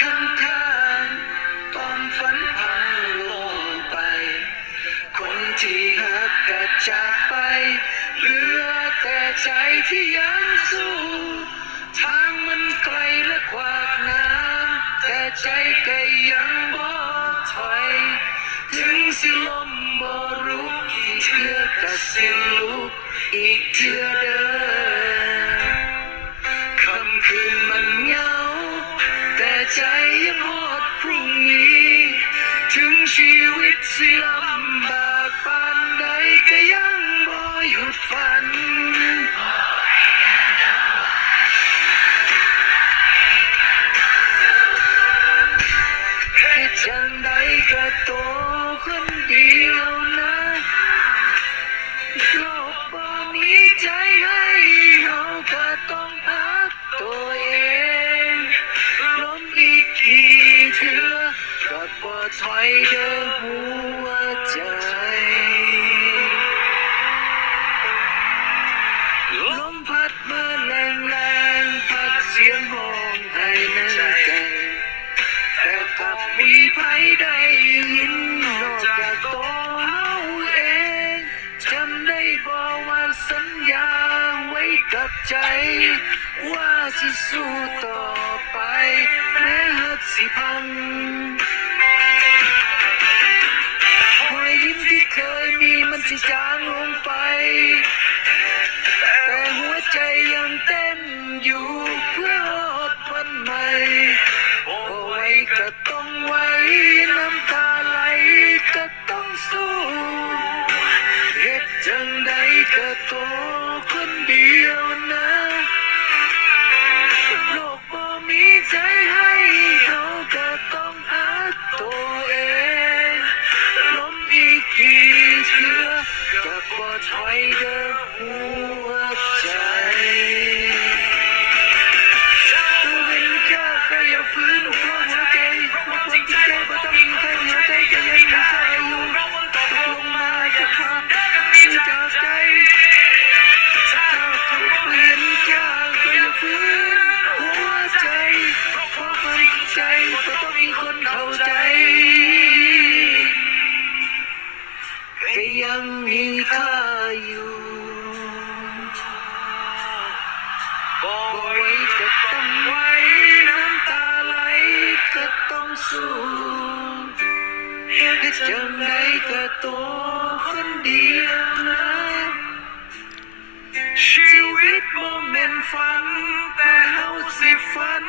ข้างทางตอนฝันพังลงไปคนที่หักก็จากไปเหลือแต่ใจที่ยังสู้ทางมันไกลและกว้างน้ำแต่ใจก็ยังบ่ถอยถึงสิลมบ่รุกกี่เทื่อก็สิลุกอีกเทื่อเดิมค่ำคืนมันเหงาแต่ใจยังฮอดพรุ่งนี้ถึงชีวิตสิลำบากปานใดก็ยังบ่หยุดฝันเฮ็ดจั่งใดก็ตัวคนเดียวนะโลกบ่มีใจให้เราก็ต้องพักตัวเองล้มอีกกี่เทื่อก็บ่ถอยเด้อหัวใจลมพัดมาแรงๆพัดเสียงห้องให้ในใจแต่กลับมีไผได้ยินนอกจากตัวเฮาเองจำได้บ่ว่าสัญญาไว้กับใจว่าสิสู้ต่อไปแม้หักสิพังรอยยิ้มที่เคยมีมันสิจางลงไปแต่หัวใจยังเต้นอยู่เพื่อรอดวันใหม่โอ้ไว้ก็ต้องไว้น้ำตาไหลก็ต้องสู้เฮ็ดจังใดก็ตัวคนเดียวนะโลกบ่มีใจให้เขาก็ต้องหักตัวเองล้มอีกกี่เทื่อก็บ่ถอยเด้อหัวใจตัวเป็นข้าก็อย่าฝืนหัวใจความจริงใจบ่ต้องมีใครหัวใจก็ยังมีใครอยู่ตกลงมาจะพาจากใจถ้าถูกเปลี่ยนข้างก็อย่าฝืนหัวใจเพราะความจริงใจก็ต้องมีคนเข้าใจก็ยังมีค่าอยู่บอกไว้ก็ต้องไว้น้ำตาไหลก็ต้องสู้เฮ็ดจังใดก็ตัวคนเดียวนะชีวิตบ่แม่นฝันแต่เฮาสิฝัน